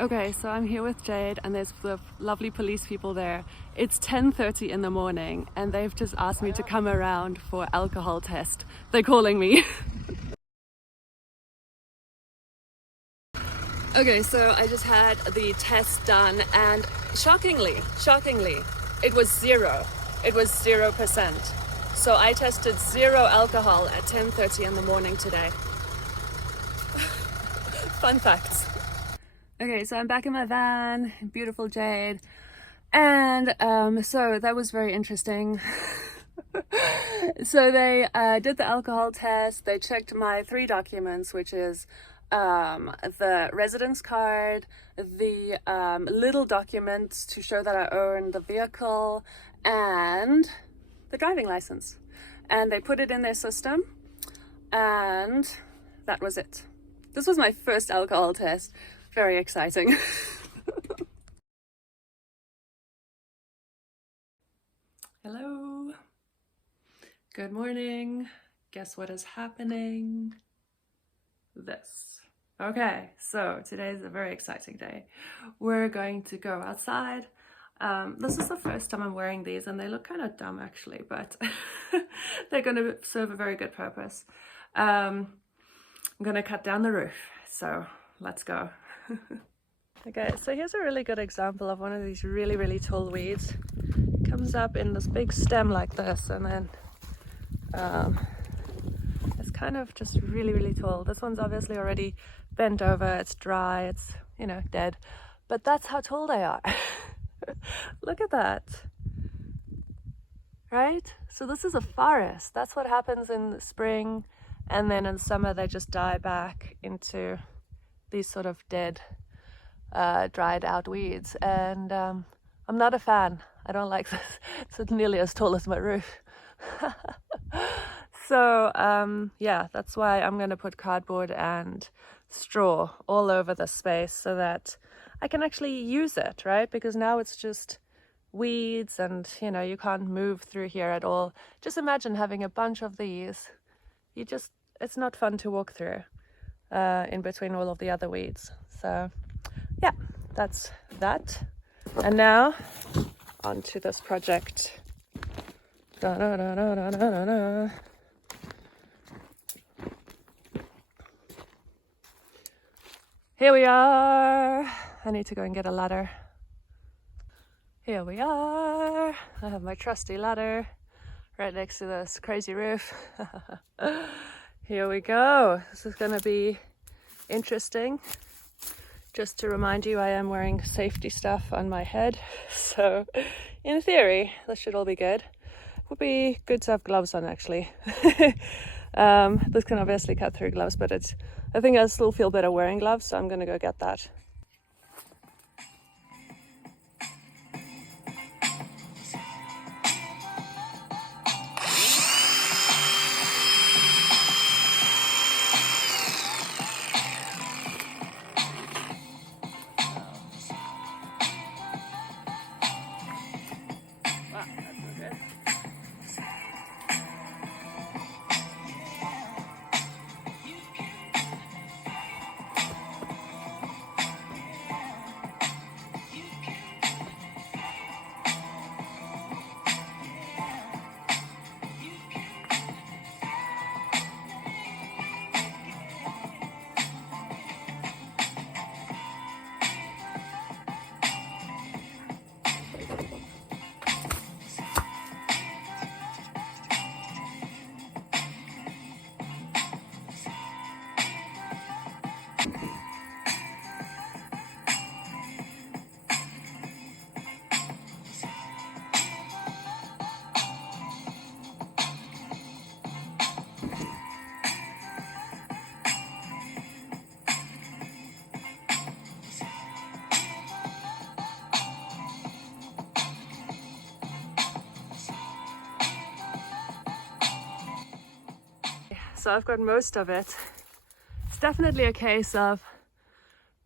Okay, so I'm here with Jade and there's the lovely police people there. It's 10:30 in the morning and they've just asked me to come around for alcohol test. They're calling me. Okay, so I just had the test done and shockingly, it was zero. It was 0%. So I tested zero alcohol at 10:30 in the morning today. Fun facts. Okay, so I'm back in my van, beautiful Jade, and so that was very interesting. So they did the alcohol test, they checked my 3 documents, which is the residence card, the little documents to show that I own the vehicle, and the driving license. And they put it in their system, and that was it. This was my first alcohol test. Very exciting. Hello. Good morning. Guess what is happening? This. Okay, so today is a very exciting day. We're going to go outside. This is the first time I'm wearing these and they look kind of dumb actually, but they're going to serve a very good purpose. I'm going to cut down the roof, so let's go. Okay, so here's a really good example of one of these really tall weeds. It comes up in this big stem like this, and then it's kind of just really tall. This one's obviously already bent over, it's dry, it's, you know, dead, but that's how tall they are. Look at that, right? So this is a forest. That's what happens in the spring, and then in summer they just die back into these sort of dead, dried out weeds, and I'm not a fan. I don't like this. It's nearly as tall as my roof. So yeah, that's why I'm going to put cardboard and straw all over the space so that I can actually use it, right? Because now it's just weeds and, you know, you can't move through here at all. Just imagine having a bunch of these. It's not fun to walk through in between all of the other weeds. So yeah, that's that. And now on to this project. Here we are. I need to go and get a ladder. Here we are. I have my trusty ladder right next to this crazy roof. Here we go. This is going to be interesting. Just to remind you, I am wearing safety stuff on my head. So in theory, this should all be good. It would be good to have gloves on actually. This can obviously cut through gloves, but I think I still feel better wearing gloves, so I'm going to go get that. So I've got most of it. It's definitely a case of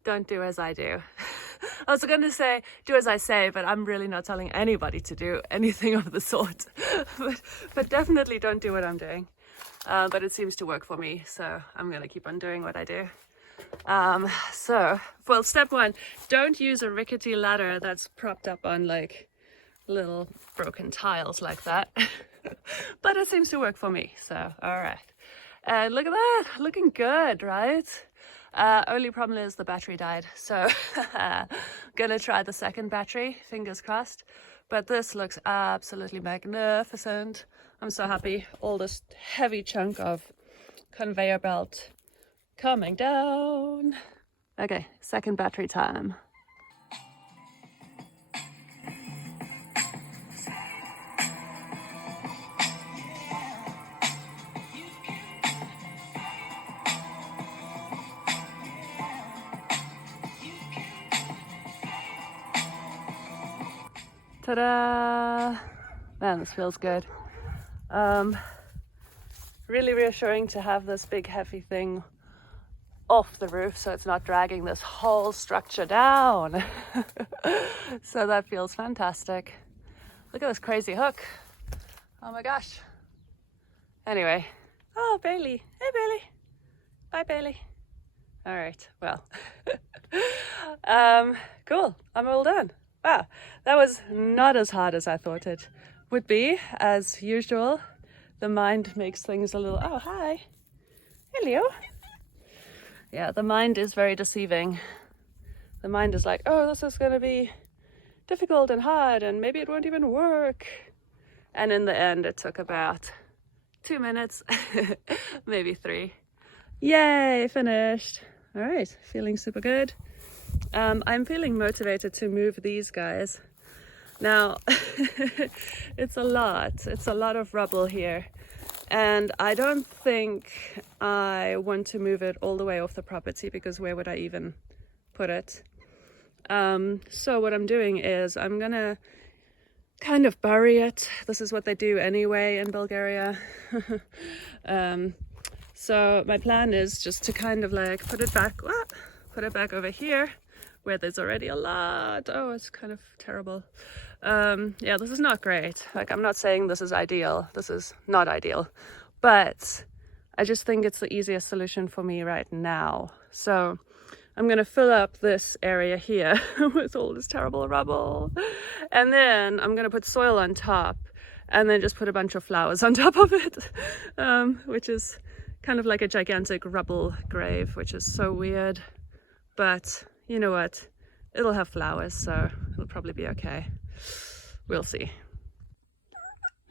don't do as I do. I was going to say do as I say, but I'm really not telling anybody to do anything of the sort. but definitely don't do what I'm doing. But it seems to work for me, so I'm going to keep on doing what I do. Well, step one, don't use a rickety ladder that's propped up on like little broken tiles like that. But it seems to work for me, so all right. Look at that, looking good, right? Only problem is the battery died, so gonna try the second battery, fingers crossed. But this looks absolutely magnificent. I'm so happy. All this heavy chunk of conveyor belt coming down. Okay, second battery time. Ta-da! Man, this feels good. Really reassuring to have this big heavy thing off the roof so it's not dragging this whole structure down. So that feels fantastic. Look at this crazy hook. Oh my gosh. Anyway. Oh, Bailey. Hey, Bailey. Bye, Bailey. All right, well. Cool, I'm all done. Wow, that was not as hard as I thought it would be. As usual, the mind makes things a little, oh, hi. Hello. Yeah, the mind is very deceiving. The mind is like, oh, this is going to be difficult and hard and maybe it won't even work. And in the end, it took about 2 minutes, maybe 3. Yay, finished. All right, feeling super good. I'm feeling motivated to move these guys. Now, it's a lot of rubble here. And I don't think I want to move it all the way off the property because where would I even put it? So what I'm doing is I'm gonna kind of bury it. This is what they do anyway in Bulgaria. So my plan is just to kind of like put it back over here where there's already a lot. Oh, it's kind of terrible. Yeah, this is not great. Like, I'm not saying this is ideal. This is not ideal, but I just think it's the easiest solution for me right now. So I'm going to fill up this area here with all this terrible rubble. And then I'm going to put soil on top and then just put a bunch of flowers on top of it, which is kind of like a gigantic rubble grave, which is so weird. But you know what? It'll have flowers, so it'll probably be okay. We'll see.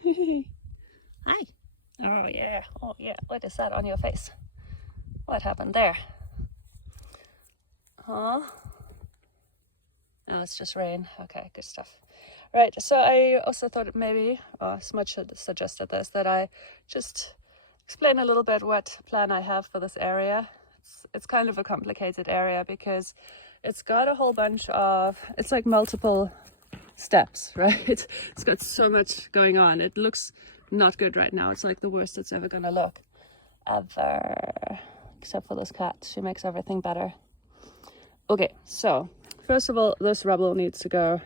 Hi. Oh yeah. Oh yeah. What is that on your face? What happened there? Huh? Oh, it's just rain. Okay, good stuff. Right, so I also thought maybe, Smudge suggested this, that I just explain a little bit what plan I have for this area. It's kind of a complicated area because it's got a whole bunch of, it's like multiple steps, right? It's got so much going on. It looks not good right now. It's like the worst it's ever gonna look. Ever. Except for this cat. She makes everything better. Okay, so first of all, this rubble needs to go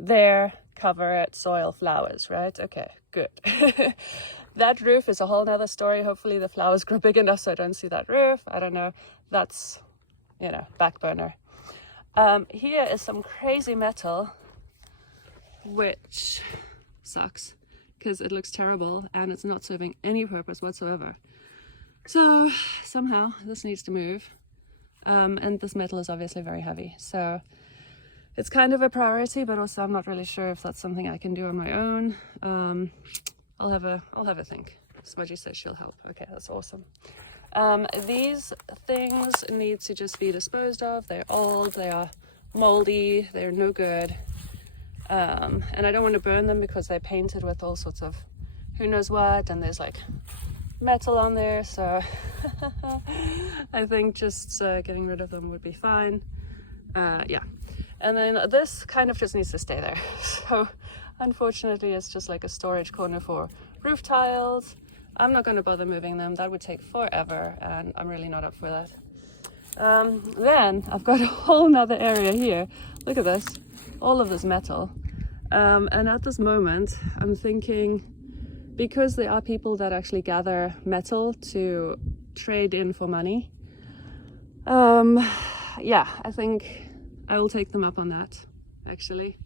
there, cover it, soil, flowers, right? Okay, good. That roof is a whole nother story. Hopefully the flowers grow big enough so I don't see that roof. I don't know. That's, back burner. Here is some crazy metal, which sucks because it looks terrible and it's not serving any purpose whatsoever. So somehow this needs to move. And this metal is obviously very heavy. So it's kind of a priority, but also I'm not really sure if that's something I can do on my own. I'll have a think. Smudgy says she'll help. Okay, that's awesome. These things need to just be disposed of. They're old, they are moldy, they're no good. And I don't want to burn them because they're painted with all sorts of who knows what, and there's like metal on there, so I think just getting rid of them would be fine. Yeah. And then this kind of just needs to stay there. So unfortunately, it's just like a storage corner for roof tiles. I'm not going to bother moving them. That would take forever, and I'm really not up for that. Then I've got a whole nother area here. Look at this. All of this metal. And at this moment, I'm thinking, because there are people that actually gather metal to trade in for money, Yeah, I think I will take them up on that, actually.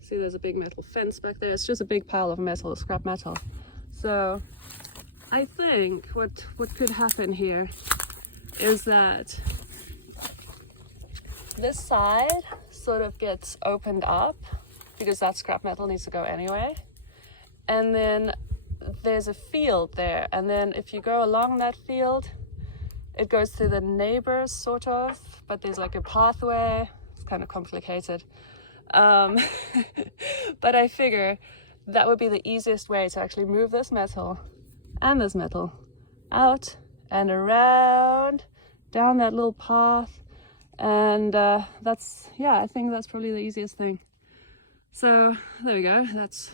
See, there's a big metal fence back there. It's just a big pile of metal, scrap metal. So I think what could happen here is that this side sort of gets opened up because that scrap metal needs to go anyway. And then there's a field there. And then if you go along that field, it goes to the neighbors, sort of, but there's like a pathway. It's kind of complicated. But I figure that would be the easiest way to actually move this metal and this metal out and around down that little path. And that's, yeah, I think that's probably the easiest thing. So there we go. That's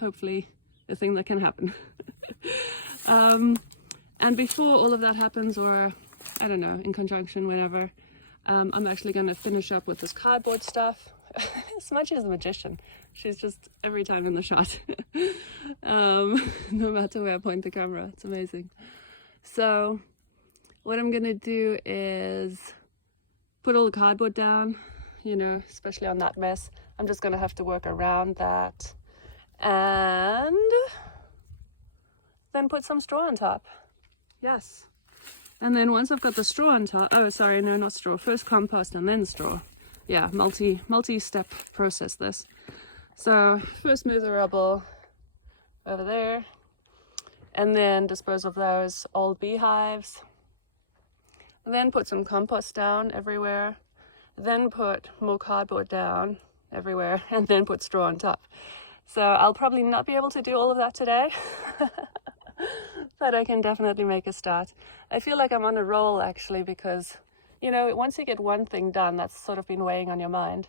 hopefully a thing that can happen. And before all of that happens, or I don't know, in conjunction, whenever, I'm actually going to finish up with this cardboard stuff. Smudgy is a magician. She's just every time in the shot. No matter where I point the camera, it's amazing. So what I'm going to do is put all the cardboard down, you know, especially on that mess. I'm just going to have to work around that and then put some straw on top. Yes. And then once I've got the straw on top, oh, sorry, no, not straw. First compost and then straw. Yeah, multi-step process this. So first move the rubble over there and then dispose of those old beehives. Then put some compost down everywhere. Then put more cardboard down everywhere and then put straw on top. So I'll probably not be able to do all of that today. But I can definitely make a start. I feel like I'm on a roll actually because, you know, once you get one thing done, that's sort of been weighing on your mind.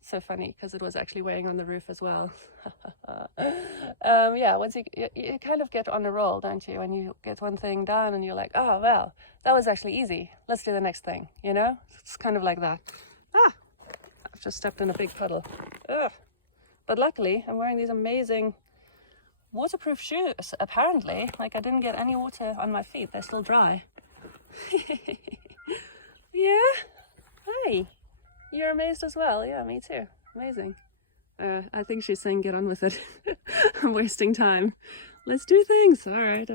So funny because it was actually weighing on the roof as well. Yeah, once you kind of get on a roll, don't you? When you get one thing done and you're like, oh, well, that was actually easy. Let's do the next thing, you know? It's kind of like that. I've just stepped in a big puddle. Ugh. But luckily, I'm wearing these amazing waterproof shoes, apparently. Like, I didn't get any water on my feet. They're still dry. Yeah? Hey, you're amazed as well. Yeah, me too. Amazing. I think she's saying get on with it. I'm wasting time. Let's do things. All right.